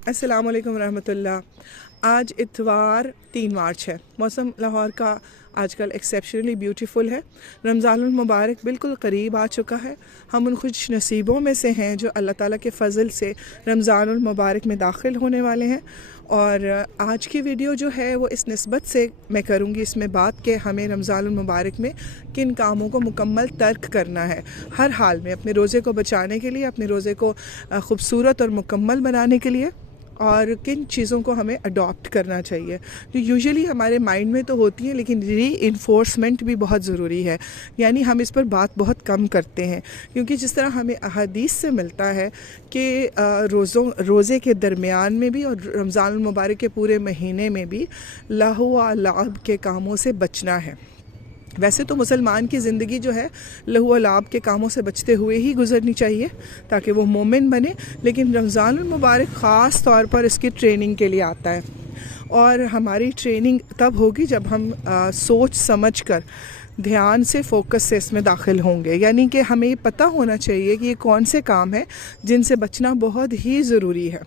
अस्सलाम वालेकुम रहमतुल्लाह। आज इतवार 3 मार्च है। मौसम लाहौर का आजकल एक्सेप्शनली ब्यूटीफुल है। रमज़ानुल मुबारक बिल्कुल करीब आ चुका है। हम उन खुश नसीबों में से हैं जो अल्लाह ताला के फ़ज़ल से रमज़ानुल मुबारक में दाखिल होने वाले हैं। और आज की वीडियो जो है वो इस निस्बत से मैं करूँगी इसमें बात कि हमें रमज़ानुल मुबारक में किन कामों को मुकम्मल तर्क करना है हर हाल में, अपने रोज़े को बचाने के लिए, अपने रोज़े को ख़ूबसूरत और मुकम्मल बनाने के लिए, और किन चीज़ों को हमें अडॉप्ट करना चाहिए जो यूजुअली हमारे माइंड में तो होती हैं लेकिन री इन्फोर्समेंट भी बहुत ज़रूरी है। यानी हम इस पर बात बहुत कम करते हैं, क्योंकि जिस तरह हमें अहादीस से मिलता है कि रोज़े के दरमियान में भी और रमज़ानुल मुबारक के पूरे महीने में भी लहू व लाब के कामों से बचना है। वैसे तो मुसलमान की ज़िंदगी जो है लहू व लाब के कामों से बचते हुए ही गुजरनी चाहिए ताकि वो मोमिन बने, लेकिन रमज़ानुल मुबारक ख़ास तौर पर इसकी ट्रेनिंग के लिए आता है। और हमारी ट्रेनिंग तब होगी जब हम सोच समझ कर ध्यान से, फोकस से इसमें दाखिल होंगे। यानी कि हमें पता होना चाहिए कि ये कौन से काम हैं जिनसे बचना बहुत ही ज़रूरी है,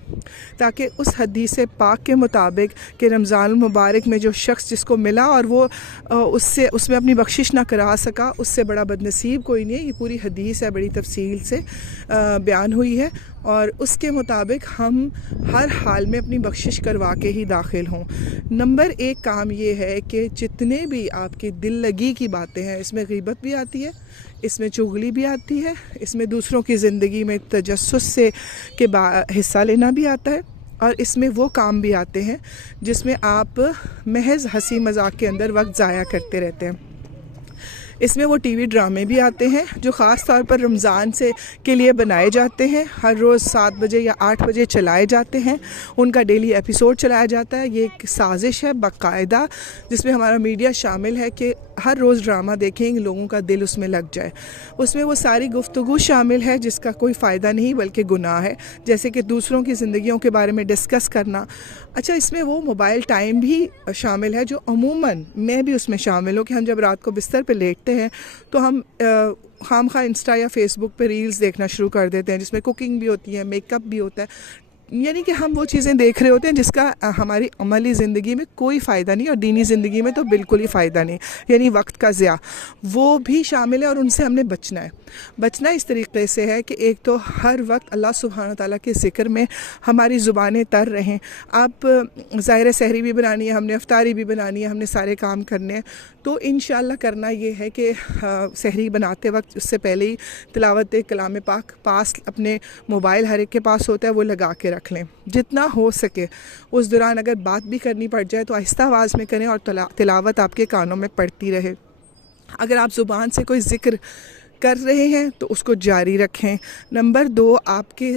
ताकि उस हदीस पाक के मुताबिक कि रमज़ानुल मुबारक में जो शख्स जिसको मिला और वो उसमें अपनी बख्शिश ना करा सका, उससे बड़ा बदनसीब कोई नहीं है। ये पूरी हदीस है, बड़ी तफसील से बयान हुई है, और उसके मुताबिक हम हर हाल में अपनी बख्शिश करवा के ही दाखिल हों। नंबर 1 काम ये है कि जितने भी आपकी दिल लगी की बातें हैं, इसमें गीबत भी आती है, इसमें चुगली भी आती है, इसमें दूसरों की ज़िंदगी में तजस्सुस से के हिस्सा लेना भी आता है, और इसमें वो काम भी आते हैं जिसमें आप महज हंसी मजाक के अंदर वक्त ज़ाया करते रहते हैं। इसमें वो टीवी ड्रामे भी आते हैं जो ख़ास तौर पर रमज़ान के लिए बनाए जाते हैं। हर रोज़ 7 बजे या 8 बजे चलाए जाते हैं, उनका डेली एपिसोड चलाया जाता है। ये एक साजिश है बाकायदा, जिसमें हमारा मीडिया शामिल है कि हर रोज़ ड्रामा देखें, लोगों का दिल उसमें लग जाए। उसमें वो सारी गुफ्तगू शामिल है जिसका कोई फ़ायदा नहीं बल्कि गुनाह है, जैसे कि दूसरों की ज़िंदगियों के बारे में डिस्कस करना। अच्छा, इसमें वो मोबाइल टाइम भी शामिल है जो अमूमन मैं भी उसमें शामिल हूँ कि हम जब रात को बिस्तर पे लेटते हैं तो हम खामखा इंस्टा या फेसबुक पे रील्स देखना शुरू कर देते हैं, जिसमें कुकिंग भी होती है, मेकअप भी होता है। यानी कि हम वो चीज़ें देख रहे होते हैं जिसका हमारी अमली ज़िंदगी में कोई फ़ायदा नहीं, और दीनी ज़िंदगी में तो बिल्कुल ही फ़ायदा नहीं, यानी वक्त का ज़िया वो भी शामिल है। और उनसे हमने बचना है। बचना इस तरीके से है कि एक तो हर वक्त अल्लाह सुब्हानहू तआला के ज़िक्र में हमारी ज़ुबानें तर रहें। आप ज़ाहिर सहरी भी बनानी है, हमने अफ्तारी भी बनानी है, हमने सारे काम करने हैं। तो इंशाअल्लाह करना ये है कि सहरी बनाते वक्त उससे पहले ही तिलावत कलाम पाक पास अपने मोबाइल हर एक के पास होता है, वो लगा के रख लें। जितना हो सके उस दौरान अगर बात भी करनी पड़ जाए तो आहिस्ता आवाज़ में करें और तिलावत आपके कानों में पड़ती रहे। अगर आप ज़ुबान से कोई ज़िक्र कर रहे हैं तो उसको जारी रखें। नंबर 2, आपके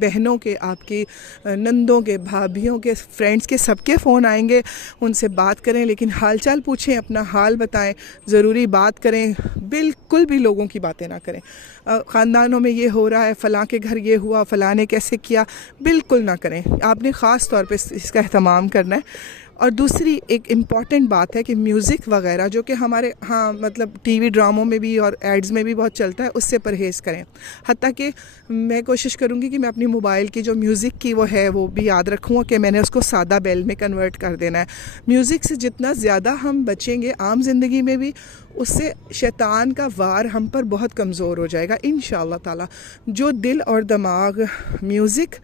बहनों के, आपकी नंदों के, भाभियों के, फ्रेंड्स के सबके फ़ोन आएंगे, उनसे बात करें, लेकिन हालचाल पूछें, अपना हाल बताएं, ज़रूरी बात करें। बिल्कुल भी लोगों की बातें ना करें। ख़ानदानों में ये हो रहा है, फ़लाँ के घर ये हुआ, फ़लाँ ने कैसे किया, बिल्कुल ना करें। आपने ख़ास तौर पे इसका एहतमाम करना है। और दूसरी एक इम्पॉर्टेंट बात है कि म्यूज़िक वगैरह जो कि हमारे मतलब टीवी ड्रामों में भी और एड्स में भी बहुत चलता है, उससे परहेज़ करें। हत्ता कि मैं कोशिश करूँगी कि मैं अपनी मोबाइल की जो म्यूज़िक की वो है वो भी याद रखूँ कि मैंने उसको सादा बेल में कन्वर्ट कर देना है। म्यूज़िक से जितना ज़्यादा हम बचेंगे आम ज़िंदगी में भी, उससे शैतान का वार हम पर बहुत कमज़ोर हो जाएगा इंशाअल्लाह ताला। जो दिल और दिमाग म्यूज़िक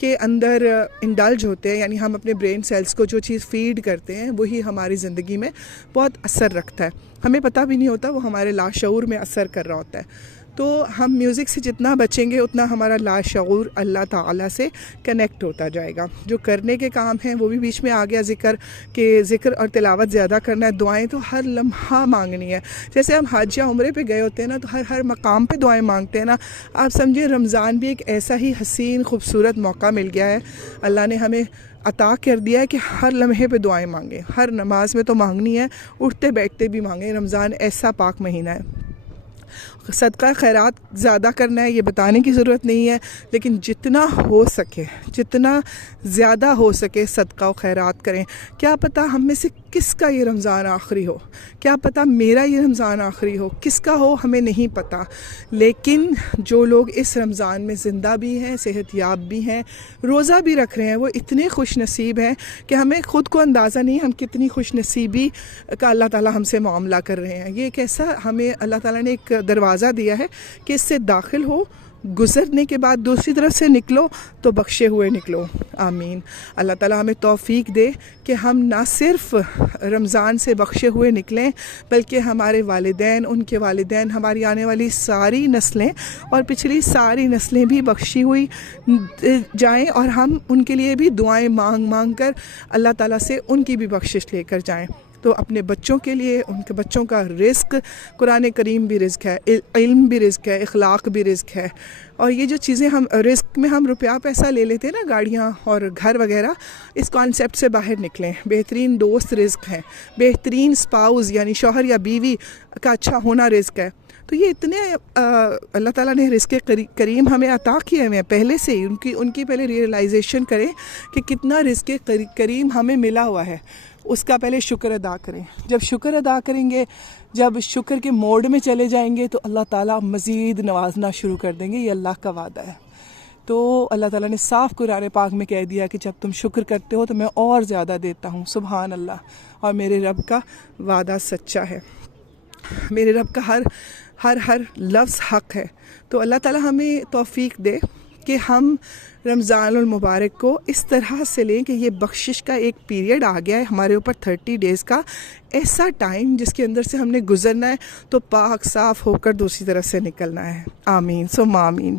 के अंदर इंडल्ज होते हैं, यानी हम अपने ब्रेन सेल्स को जो चीज़ फीड करते हैं वही हमारी ज़िंदगी में बहुत असर रखता है। हमें पता भी नहीं होता, वो हमारे लाशऊर में असर कर रहा होता है। तो हम म्यूज़िक से जितना बचेंगे उतना हमारा लाशऊर अल्लाह ताला से कनेक्ट होता जाएगा। जो करने के काम हैं वो भी बीच में आ गया ज़िक्र और तिलावत ज़्यादा करना है। दुआएं तो हर लम्हा मांगनी है। जैसे हम हज या उम्रे पे गए होते हैं ना, तो हर मकाम पे दुआएं मांगते हैं ना। आप समझिए रमज़ान भी एक ऐसा ही हसीन खूबसूरत मौका मिल गया है, अल्लाह ने हमें अता कर दिया है कि हर लम्हे पे दुआएं मांगें। हर नमाज में तो मांगनी है, उठते बैठते भी मांगें। रमज़ान ऐसा पाक महीना है। صدقہ خیرات زیادہ کرنا ہے یہ بتانے کی ضرورت نہیں ہے، لیکن جتنا ہو سکے، جتنا زیادہ ہو سکے صدقہ و خیرات کریں. کیا پتہ ہم میں سے کس کا یہ رمضان آخری ہو، کیا پتہ میرا یہ رمضان آخری ہو، کس کا ہو ہمیں نہیں پتہ. لیکن جو لوگ اس رمضان میں زندہ بھی ہیں، صحت یاب بھی ہیں، روزہ بھی رکھ رہے ہیں، وہ اتنے خوش نصیب ہیں کہ ہمیں خود کو اندازہ نہیں ہم کتنی خوش نصیبی کا اللہ تعالیٰ ہم سے معاملہ کر رہے ہیں. یہ ایک ایسا ہمیں اللہ تعالیٰ نے ایک دروازہ دیا ہے کہ اس سے داخل ہو، گزرنے کے بعد دوسری طرف سے نکلو تو بخشے ہوئے نکلو. آمین. اللہ تعالیٰ ہمیں توفیق دے کہ ہم نہ صرف رمضان سے بخشے ہوئے نکلیں، بلکہ ہمارے والدین، ان کے والدین، ہماری آنے والی ساری نسلیں اور پچھلی ساری نسلیں بھی بخشی ہوئی جائیں، اور ہم ان کے لیے بھی دعائیں مانگ مانگ کر اللہ تعالیٰ سے ان کی بھی بخشش لے کر جائیں. تو اپنے بچوں کے لیے، ان کے بچوں کا رزق، قرآن کریم بھی رزق ہے، علم بھی رزق ہے، اخلاق بھی رزق ہے. اور یہ جو چیزیں ہم رزق میں ہم روپیہ پیسہ لے لیتے ہیں نا، گاڑیاں اور گھر وغیرہ، اس کانسیپٹ سے باہر نکلیں. بہترین دوست رزق ہے، بہترین اسپاؤز یعنی شوہر یا بیوی کا اچھا ہونا رزق ہے. تو یہ اتنے اللہ تعالیٰ نے رزق کریم ہمیں عطا کیے ہوئے ہیں پہلے سے ہی. ان کی پہلے ریئلائزیشن کریں کہ کتنا رزق کریم ہمیں ملا ہوا ہے، اس کا پہلے شکر ادا کریں. جب شکر ادا کریں گے، جب شکر کے موڈ میں چلے جائیں گے تو اللہ تعالیٰ مزید نوازنا شروع کر دیں گے. یہ اللہ کا وعدہ ہے. تو اللہ تعالیٰ نے صاف قرآن پاک میں کہہ دیا کہ جب تم شکر کرتے ہو تو میں اور زیادہ دیتا ہوں. سبحان اللہ. اور میرے رب کا وعدہ سچا ہے، میرے رب کا ہر لفظ حق ہے. تو اللہ تعالیٰ ہمیں توفیق دے کہ ہم رمضان المبارک کو اس طرح سے لیں کہ یہ بخشش کا ایک پیریڈ آ گیا ہے ہمارے اوپر، 30 ڈیز کا ایسا ٹائم جس کے اندر سے ہم نے گزرنا ہے، تو پاک صاف ہو کر دوسری طرف سے نکلنا ہے. آمین ثم آمین.